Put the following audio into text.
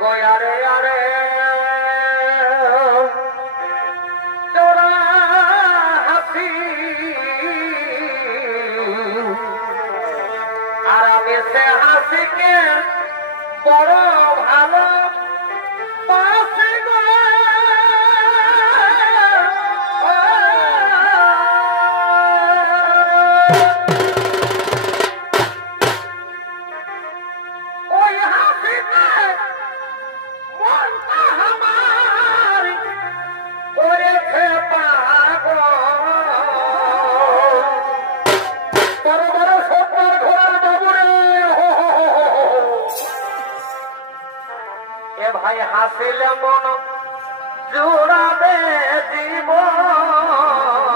গো আরে আরে তোরা হাসি আর আমি সে হাসিকে বড় ভালো বাসি গো। ওই হাসিতে মনটা আমার করেছে পাগল। বড় বড় স্বপ্নের ঘোড়ার বাবুরে এ ভাই হাসিলে মন জোড়াবে জীবন।